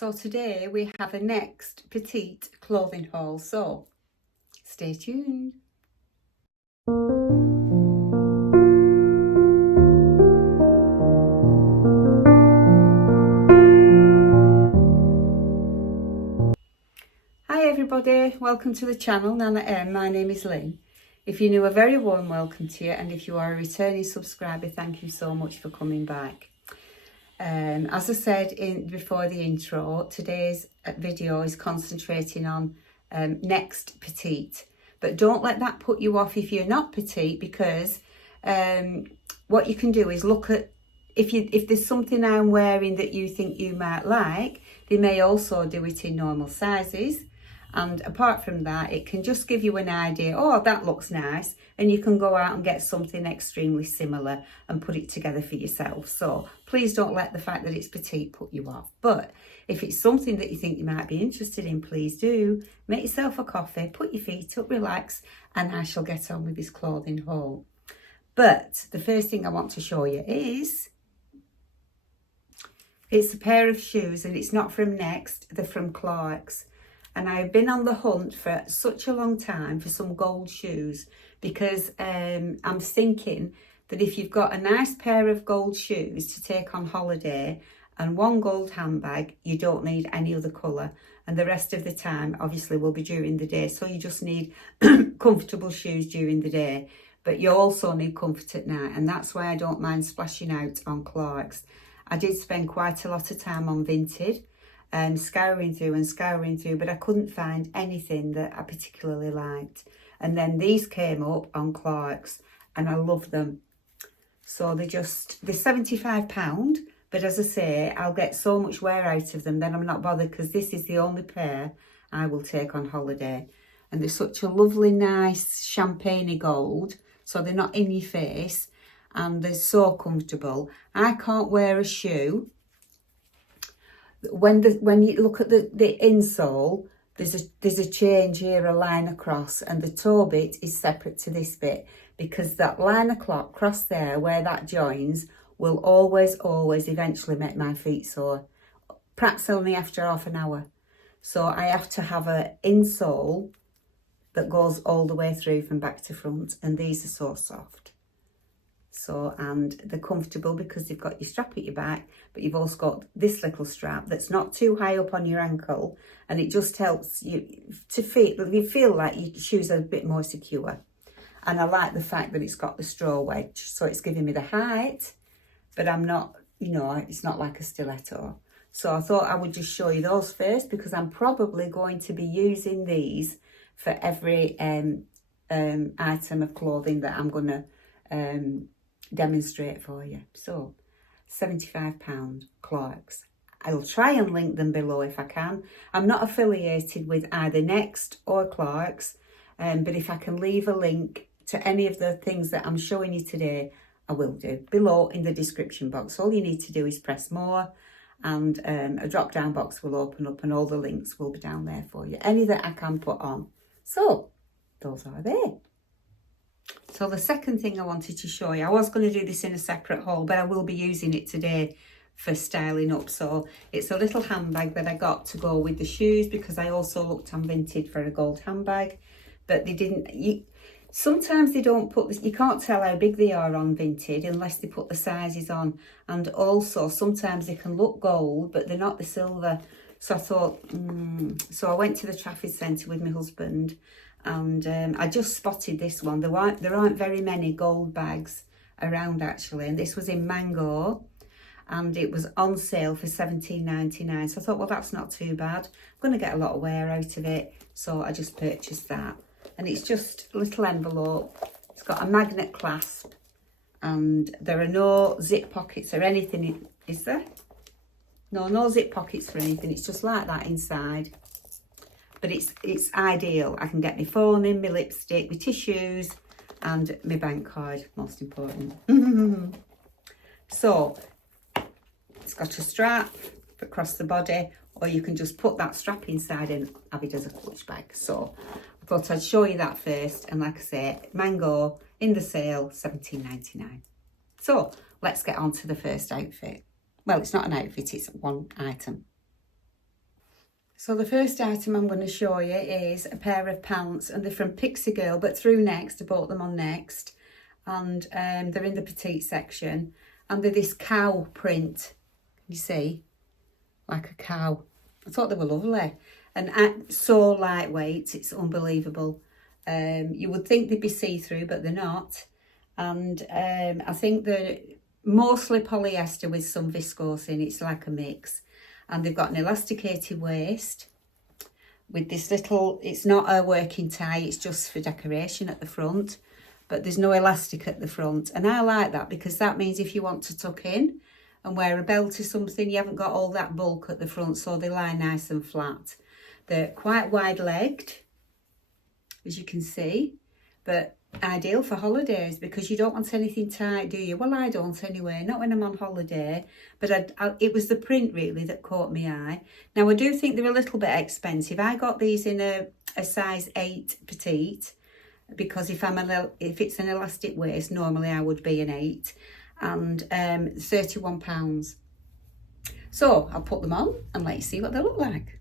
So today we have a next petite clothing haul, so stay tuned. Hi everybody, welcome to the channel Nanna-M. My name is Lynn. If you're new, a very warm welcome to you, and if you are a returning subscriber, thank you so much for coming back. As I said before the intro, today's video is concentrating on next petite, but don't let that put you off if you're not petite, because what you can do is look at if there's something I'm wearing that you think you might like. They may also do it in normal sizes, and apart from that, it can just give you an idea. Oh, that looks nice, and you can go out and get something extremely similar and put it together for yourself. So please don't let the fact that it's petite put you off. But if it's something that you think you might be interested in, please do make yourself a coffee, put your feet up, relax, and I shall get on with this clothing haul. But the first thing I want to show you is it's a pair of shoes, and it's not from Next, they're from Clarks. And I've been on the hunt for such a long time for some gold shoes, because I'm thinking that if you've got a nice pair of gold shoes to take on holiday and one gold handbag, you don't need any other colour, and the rest of the time obviously will be during the day, so you just need comfortable shoes during the day, but you also need comfort at night, and that's why I don't mind splashing out on Clarks. I did spend quite a lot of time on Vinted, scouring through, but I couldn't find anything that I particularly liked. And then these came up on Clarks, and I love them. So they're £75, but as I say, I'll get so much wear out of them, then I'm not bothered, because this is the only pair I will take on holiday. And they're such a lovely, nice champagne gold, so they're not in your face, and they're so comfortable. I can't wear a shoe. When you look at the insole, there's a change here, a line across, and the toe bit is separate to this bit, because that line across there where that joins will always eventually make my feet sore, perhaps only after half an hour. So I have to have an insole that goes all the way through from back to front, and these are so soft. So, and they're comfortable because they've got your strap at your back, but you've also got this little strap that's not too high up on your ankle, and it just helps you to feel like your shoes are a bit more secure. And I like the fact that it's got the straw wedge, so it's giving me the height, but I'm not, it's not like a stiletto. So I thought I would just show you those first, because I'm probably going to be using these for every item of clothing that I'm going to demonstrate for you. So £75 Clarks. I'll try and link them below if I can. I'm not affiliated with either Next or Clarks, but if I can leave a link to any of the things that I'm showing you today, I will do below in the description box. All you need to do is press more, and a drop down box will open up, and all the links will be down there for you, any that I can put on. So those are they. So the second thing I wanted to show you, I was going to do this in a separate haul, but I will be using it today for styling up. So it's a little handbag that I got to go with the shoes, because I also looked on Vinted for a gold handbag, but they didn't, sometimes they don't put this, you can't tell how big they are on Vinted unless they put the sizes on, and also sometimes they can look gold but they're not the silver. So I thought, so I went to the Trafford Centre with my husband, and I just spotted this one. There aren't very many gold bags around actually, and this was in mango, and it was on sale for £17.99. So I thought, well, that's not too bad. I'm going to get a lot of wear out of it, so I just purchased that. And it's just a little envelope. It's got a magnet clasp, and there are no zip pockets or anything, is there? No zip pockets for anything. It's just like that inside. But it's ideal. I can get my phone in, my lipstick, my tissues, and my bank card, most important. So it's got a strap across the body, or you can just put that strap inside and have it as a clutch bag. So I thought I'd show you that first, and like I say, mango in the sale, £17.99. So let's get on to the first outfit. Well, it's not an outfit, it's one item. So the first item I'm going to show you is a pair of pants, and they're from Pixie Girl, but through Next. I bought them on Next, and they're in the petite section, and they're this cow print, you see, like a cow. I thought they were lovely, and so lightweight, it's unbelievable. You would think they'd be see-through, but they're not, and I think they're mostly polyester with some viscose in. It's like a mix. And they've got an elasticated waist with this little, it's not a working tie, it's just for decoration at the front, but there's no elastic at the front. And I like that because that means if you want to tuck in and wear a belt or something, you haven't got all that bulk at the front, so they lie nice and flat. They're quite wide-legged, as you can see, but ideal for holidays because you don't want anything tight, do you? Well, I don't anyway, not when I'm on holiday, but it was the print really that caught my eye. Now, I do think they're a little bit expensive. I got these in a size 8 petite because if it's an elastic waist, normally I would be an 8, and £31. So I'll put them on and let you see what they look like.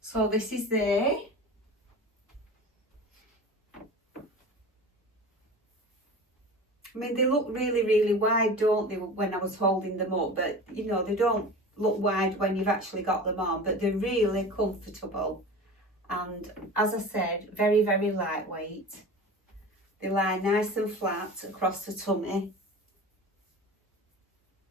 So this is there. I mean, they look really, really wide, don't they, when I was holding them up? But, you know, they don't look wide when you've actually got them on, but they're really comfortable. And as I said, very, very lightweight. They lie nice and flat across the tummy.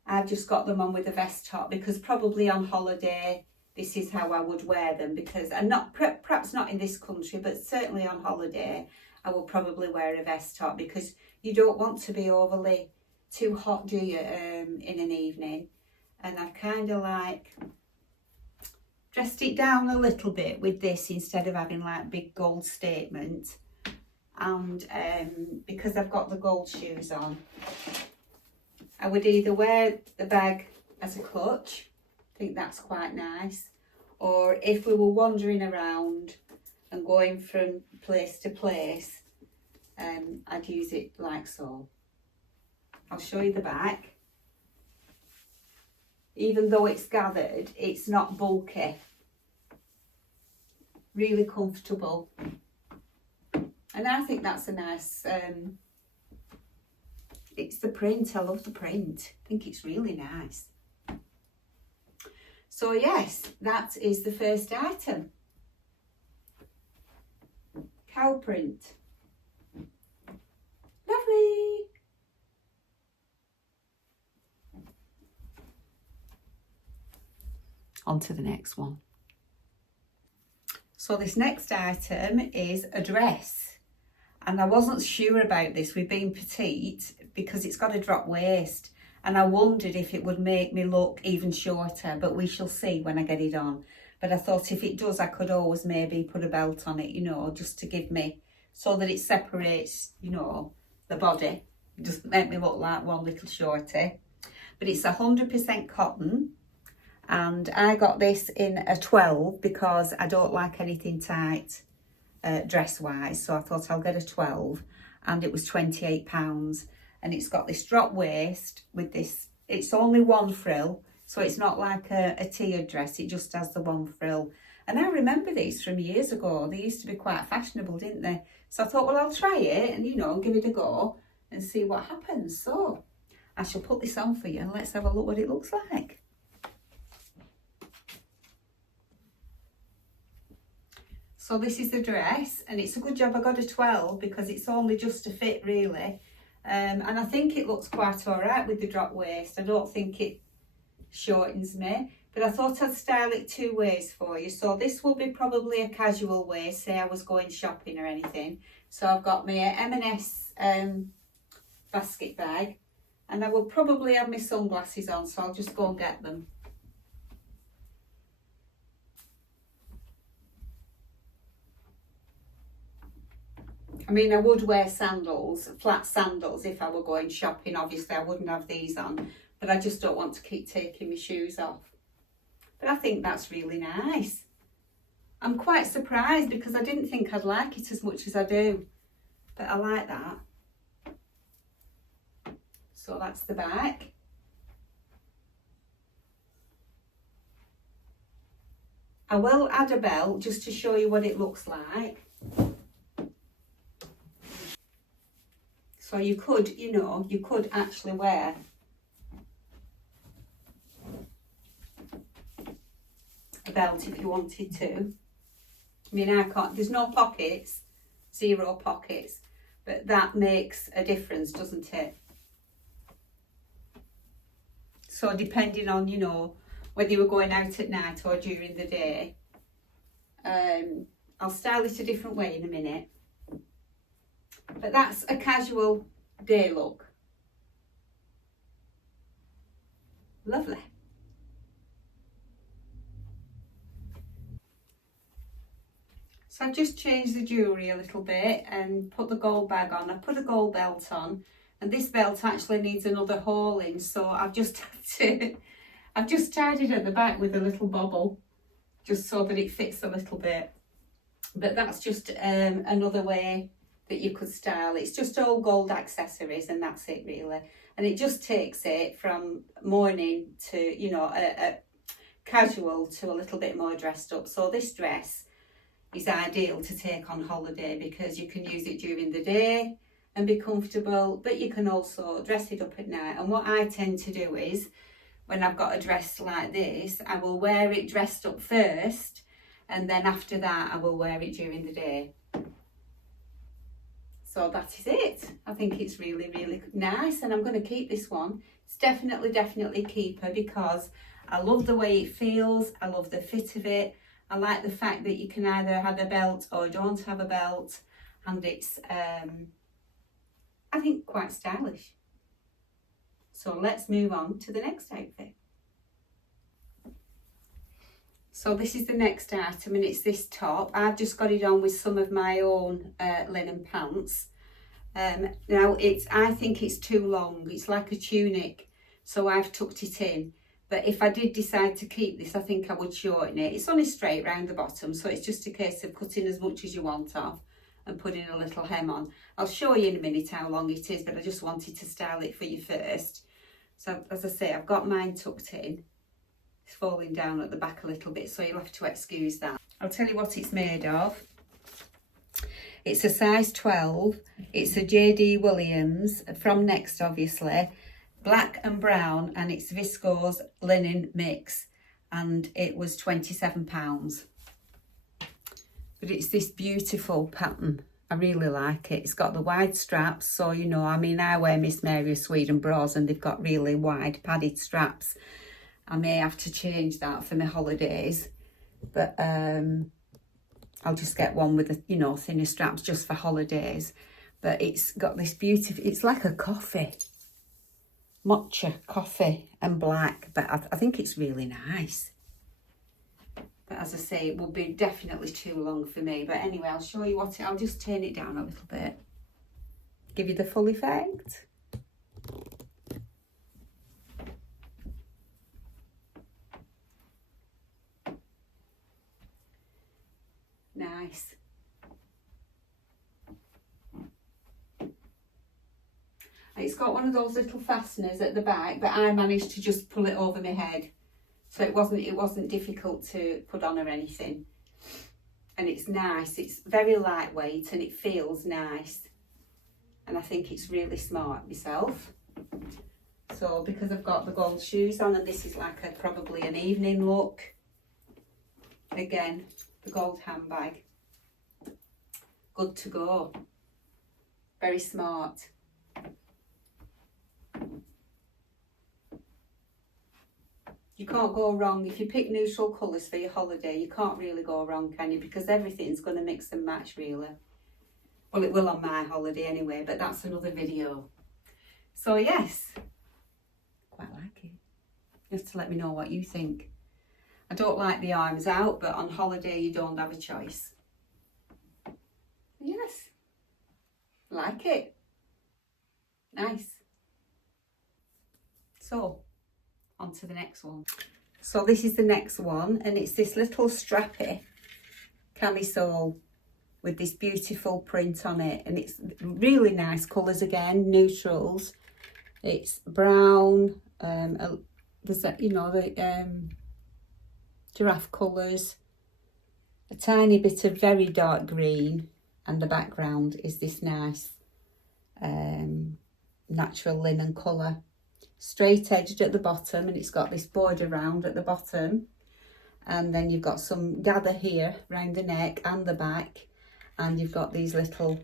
I've just got them on with a vest top because probably on holiday, this is how I would wear them because, and not perhaps not in this country, but certainly on holiday, I will probably wear a vest top because you don't want to be overly too hot, do you, in an evening? And I've kind of like dressed it down a little bit with this instead of having like big gold statement. And because I've got the gold shoes on, I would either wear the bag as a clutch, I think that's quite nice, or if we were wandering around and going from place to place, I'd use it like so. I'll show you the back. Even though it's gathered, it's not bulky. Really comfortable. And I think that's a nice, it's the print, I love the print. I think it's really nice. So yes, that is the first item. Cow print. Lovely. On to the next one. So this next item is a dress. And I wasn't sure about this with being petite because it's got a drop waist. And I wondered if it would make me look even shorter, but we shall see when I get it on. But I thought if it does, I could always maybe put a belt on it, you know, just to give me, so that it separates, you know, the body. It doesn't make me look like one little shorty. But it's 100% cotton. And I got this in a 12 because I don't like anything tight dress-wise. So I thought I'll get a 12. And it was £28. And it's got this drop waist with this, it's only one frill. So it's not like a tiered dress, it just has the one frill. And I remember these from years ago. They used to be quite fashionable, didn't they? So I thought, well, I'll try it and, you know, give it a go and see what happens. So I shall put this on for you and let's have a look what it looks like. So this is the dress, and it's a good job I got a 12 because it's only just a fit really. And I think it looks quite all right with the drop waist. I don't think it shortens me, but I thought I'd style it two ways for you. So this will be probably a casual way, say I was going shopping or anything. So I've got my M&S basket bag, and I will probably have my sunglasses on, so I'll just go and get them. I mean, I would wear sandals, flat sandals, if I were going shopping. Obviously, I wouldn't have these on, but I just don't want to keep taking my shoes off. But I think that's really nice. I'm quite surprised because I didn't think I'd like it as much as I do, but I like that. So that's the back. I will add a belt just to show you what it looks like. So you could, you know, you could actually wear a belt if you wanted to. I mean, I can't, there's no pockets, 0 pockets, but that makes a difference, doesn't it? So depending on, you know, whether you were going out at night or during the day, I'll style it a different way in a minute. But that's a casual day look. Lovely. So I've just changed the jewellery a little bit and put the gold bag on. I put a gold belt on, and this belt actually needs another hole in, so I've just tied it at the back with a little bobble, just so that it fits a little bit. But that's just another way that you could style. It's just all gold accessories, and that's it really. And it just takes it from morning to, you know, a casual to a little bit more dressed up. So this dress is ideal to take on holiday because you can use it during the day and be comfortable, but you can also dress it up at night. And what I tend to do is, when I've got a dress like this, I will wear it dressed up first, and then after that I will wear it during the day. So that is it. I think it's really, really nice, and I'm going to keep this one. It's definitely keeper because I love the way it feels. I love the fit of it. I like the fact that you can either have a belt or don't have a belt, and it's, I think, quite stylish. So let's move on to the next outfit. So this is the next item, and it's this top. I've just got it on with some of my own linen pants. Now I think it's too long. It's like a tunic, so I've tucked it in. But if I did decide to keep this, I think I would shorten it. It's only straight round the bottom, so it's just a case of cutting as much as you want off and putting a little hem on. I'll show you in a minute how long it is, but I just wanted to style it for you first. So as I say, I've got mine tucked in. It's falling down at the back a little bit, so you'll have to excuse that. I'll tell you what it's made of. It's a size 12. It's a JD Williams from Next, obviously. Black and brown, and it's viscose linen mix, and it was £27. But it's this beautiful pattern. I really like it. It's got the wide straps, so you know, I mean, I wear Miss Mary of Sweden bras and they've got really wide padded straps. I may have to change that for my holidays, but I'll just get one with the, you know, thinner straps just for holidays. But it's got this beautiful, it's like a coffee. Matcha coffee and black, but I think it's really nice. But as I say, it will be definitely too long for me. But anyway, I'll show you what I'll just turn it down a little bit, give you the full effect. Nice. It's got one of those little fasteners at the back, but I managed to just pull it over my head, so it wasn't difficult to put on or anything. And it's nice. It's very lightweight and it feels nice, and I think it's really smart myself. So because I've got the gold shoes on, and this is like probably an evening look. Again, the gold handbag, good to go. Very smart. You can't go wrong if you pick neutral colours for your holiday. You can't really go wrong, can you? Because everything's going to mix and match, really. Well, it will on my holiday anyway, but that's another video. So yes, quite like it. You have to let me know what you think. I don't like the arms out, but on holiday you don't have a choice. Yes, like it. Nice. So, on to the next one. So this is the next one, and it's this little strappy camisole with this beautiful print on it, and it's really nice colours again, neutrals. It's brown, there's that, you know, the giraffe colours, a tiny bit of very dark green, and the background is this nice natural linen colour. Straight edged at the bottom, and it's got this border round at the bottom, and then you've got some gather here round the neck and the back, and you've got these little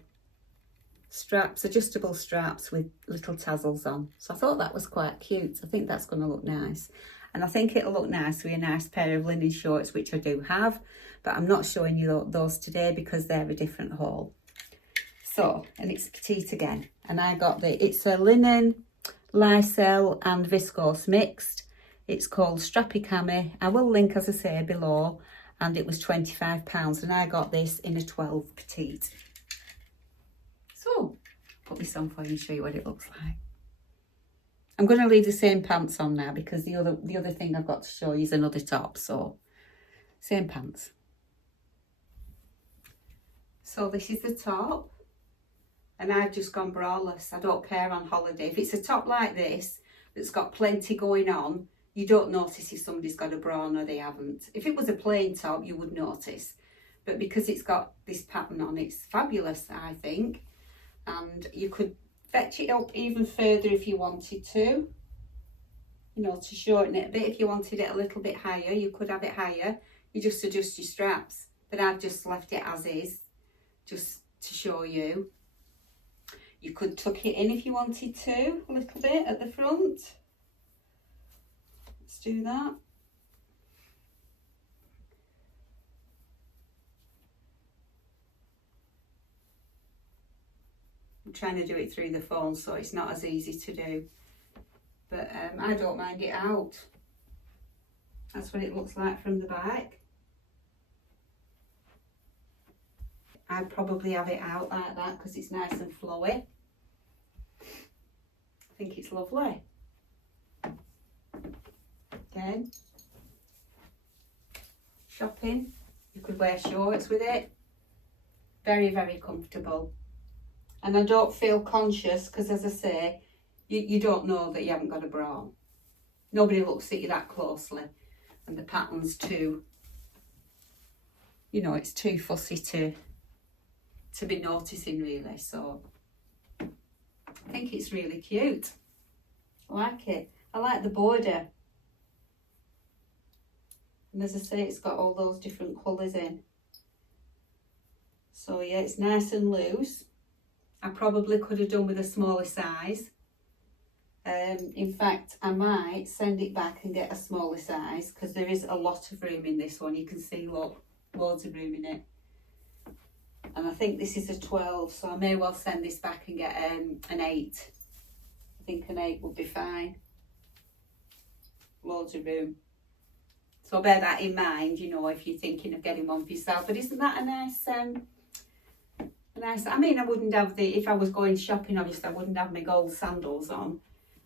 straps, adjustable straps with little tassels on. So I thought that was quite cute. I think that's going to look nice, and I think it'll look nice with a nice pair of linen shorts, which I do have, but I'm not showing you those today because they're a different haul. So, and it's petite again, and I got it's a linen, lycell and viscose mixed. It's called Strappy cami. I will link, as I say, below, and it was £25, and I got this in a 12 petite. So, put this on for you and show you what it looks like. I'm going to leave the same pants on now because the other thing I've got to show you is another top. So, same pants. So this is the top. And I've just gone braless. I don't care on holiday. If it's a top like this that's got plenty going on, you don't notice if somebody's got a bra on or they haven't. If it was a plain top, you would notice. But because it's got this pattern on, it's fabulous, I think. And you could fetch it up even further if you wanted to. You know, to shorten it a bit. If you wanted it a little bit higher, you could have it higher. You just adjust your straps. But I've just left it as is, just to show you. You could tuck it in if you wanted to, a little bit at the front. Let's do that. I'm trying to do it through the phone, so it's not as easy to do. But I don't mind it out. That's what it looks like from the back. I'd probably have it out like that because it's nice and flowy. I think it's lovely. Again, shopping, you could wear shorts with it. Very, very comfortable. And I don't feel conscious because, as I say, you don't know that you haven't got a bra on. Nobody looks at you that closely. And the pattern's too, you know, it's too fussy to be noticing really. So I think it's really cute. I like it. I like the border, and as I say, it's got all those different colours in. So yeah, it's nice and loose. I probably could have done with a smaller size. In fact, I might send it back and get a smaller size because there is a lot of room in this one. You can see, look, loads of room in it. And I think this is a 12, so I may well send this back and get an 8. I think an 8 would be fine. Loads of room. So bear that in mind, you know, if you're thinking of getting one for yourself. But isn't that a nice, I mean, I wouldn't have if I was going shopping, obviously, I wouldn't have my gold sandals on.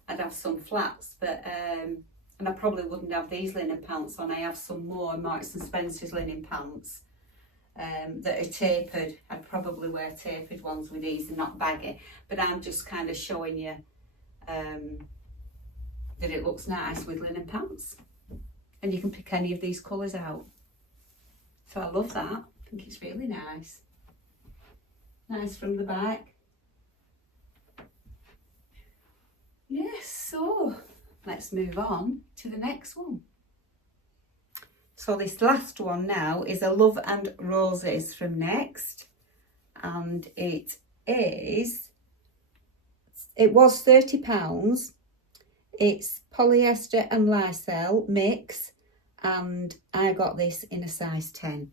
I'd have some flats, but, and I probably wouldn't have these linen pants on. I have some more Marks and Spencer's linen pants. That are tapered. I'd probably wear tapered ones with these and not baggy, but I'm just kind of showing you that it looks nice with linen pants, and you can pick any of these colours out. So I love that. I think it's really nice. Nice from the back. Yes, so let's move on to the next one. So this last one now is a Love and Roses from Next, and it was £30. It's polyester and lycell mix, and I got this in a size 10.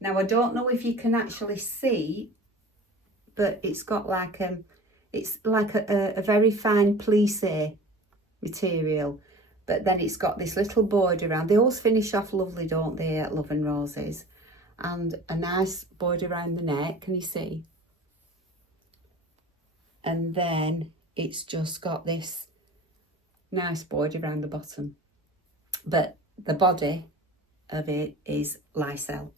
Now I don't know if you can actually see, but it's got like it's like a very fine plissé material. But then it's got this little border around. They always finish off lovely, don't they, at Love and Roses? And a nice border around the neck, can you see? And then it's just got this nice border around the bottom. But the body of it is lycell.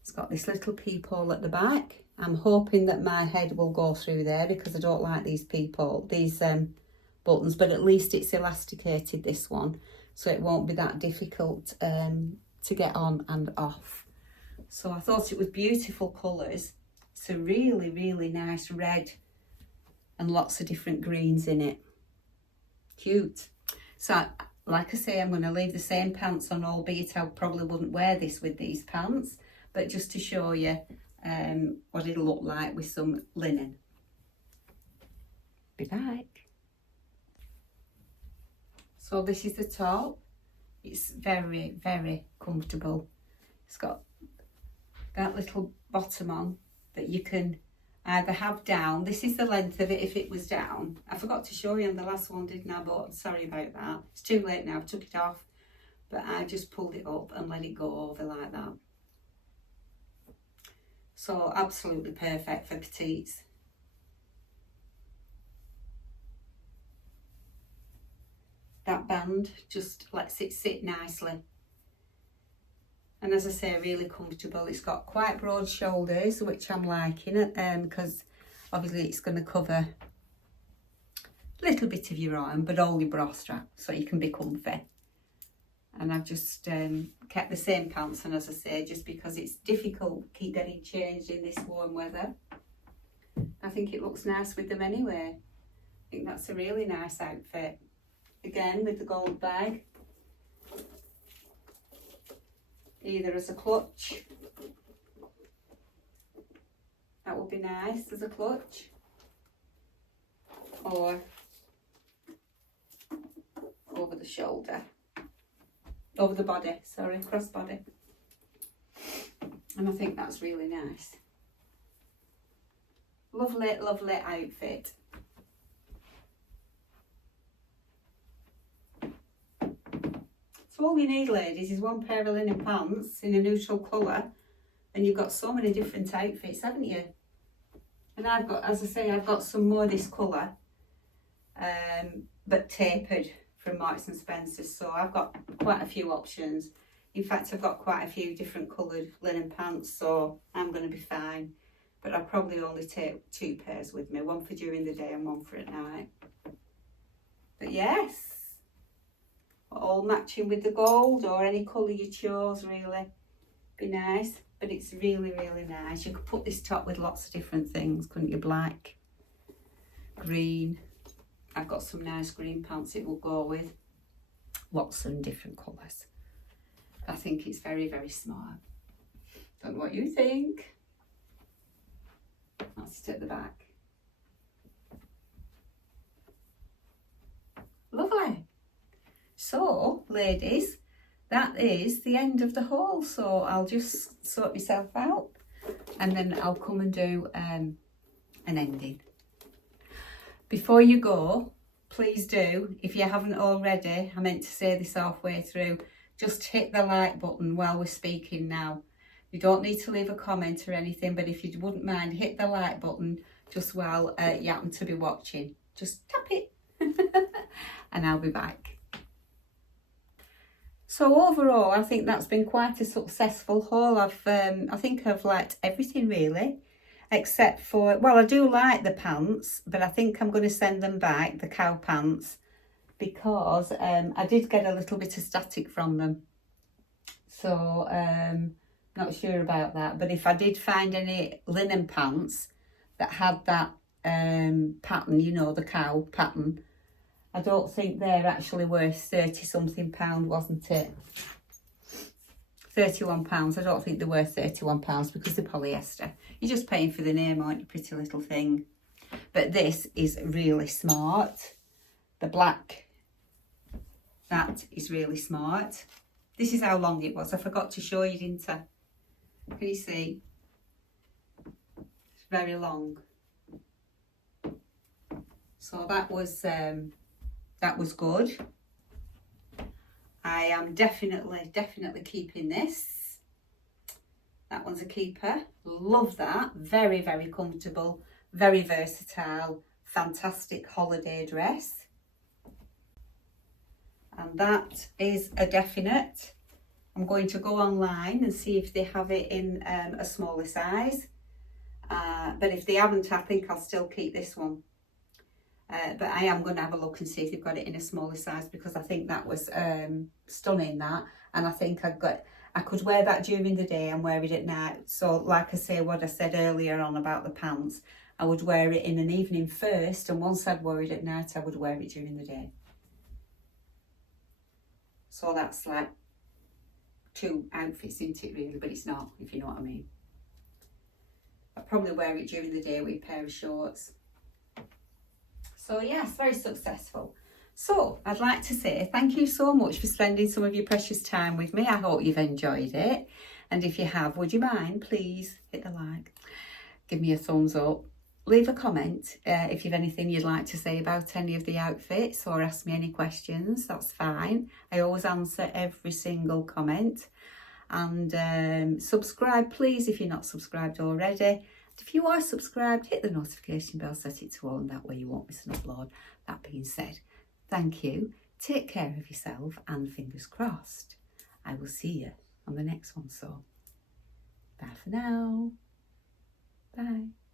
It's got this little peephole at the back. I'm hoping that my head will go through there because I don't like these buttons, but at least it's elasticated, this one, so it won't be that difficult to get on and off. So I thought it was beautiful colours. It's a really, really nice red and lots of different greens in it. Cute. So like I say, I'm going to leave the same pants on, albeit I probably wouldn't wear this with these pants, but just to show you what it'll look like with some linen. Be back. So this is the top. It's very, very comfortable. It's got that little bottom on that you can either have down. This is the length of it if it was down. I forgot to show you on the last one, didn't I? But sorry about that. It's too late now. I took it off, but I just pulled it up and let it go over like that. So absolutely perfect for petites. That band just lets it sit nicely. And as I say, really comfortable. It's got quite broad shoulders, which I'm liking, because obviously it's going to cover a little bit of your arm, but all your bra strap, so you can be comfy. And I've just kept the same pants on, as I say, just because it's difficult to keep getting changed in this warm weather. I think it looks nice with them anyway. I think that's a really nice outfit. Again, with the gold bag. Either as a clutch. That would be nice as a clutch. Or over the shoulder. Over the body, sorry, cross body. And I think that's really nice. Lovely, lovely outfit. So all you need, ladies, is one pair of linen pants in a neutral colour, and you've got so many different outfits, haven't you? And I've got, as I say, I've got some more this colour, but tapered from Marks & Spencer's, so I've got quite a few options. In fact, I've got quite a few different coloured linen pants, so I'm going to be fine. But I'll probably only take 2 pairs with me, one for during the day and one for at night. But yes, all matching with the gold or any colour you chose, really. Be nice, but it's really, really nice. You could put this top with lots of different things, couldn't you? Black, green. I've got some nice green pants it will go with. Lots of different colours. I think it's very, very smart. Don't know what you think. That's it at the back. Lovely. So, ladies, that is the end of the haul. So I'll just sort myself out and then I'll come and do an ending. Before you go, please do, if you haven't already, I meant to say this halfway through, just hit the like button while we're speaking now. You don't need to leave a comment or anything, but if you wouldn't mind, hit the like button just while you happen to be watching. Just tap it and I'll be back. So overall, I think that's been quite a successful haul. I think I've liked everything really, except for, well, I do like the pants, but I think I'm going to send them back, the cow pants, because I did get a little bit of static from them. So not sure about that, but if I did find any linen pants that had that pattern, you know, the cow pattern, I don't think they're actually worth 30 something pound, wasn't it? £31. I don't think they're worth £31 because they're polyester. You're just paying for the name, aren't you, pretty little thing? But this is really smart. The black, that is really smart. This is how long it was. I forgot to show you, didn't I? Can you see? It's very long. So that was good. I am definitely keeping this. That one's a keeper. Love that. Very, very comfortable, very versatile, fantastic holiday dress. And that is a definite. I'm going to go online and see if they have it in a smaller size. But if they haven't, I think I'll still keep this one. But I am going to have a look and see if they've got it in a smaller size, because I think that was stunning, that. And I think I could wear that during the day and wear it at night. So like I say, what I said earlier on about the pants, I would wear it in an evening first, and once I'd wear it at night, I would wear it during the day. So that's like 2 outfits, isn't it really? But it's not, if you know what I mean. I'd probably wear it during the day with a pair of shorts. So yes, very successful. So I'd like to say thank you so much for spending some of your precious time with me. I hope you've enjoyed it. And if you have, would you mind, please hit the like, give me a thumbs up, leave a comment if you've anything you'd like to say about any of the outfits or ask me any questions, that's fine. I always answer every single comment. And subscribe please if you're not subscribed already. And if you are subscribed, hit the notification bell, set it to all, and that way you won't miss an upload. That being said, thank you, take care of yourself, and fingers crossed, I will see you on the next one. So bye for now, bye.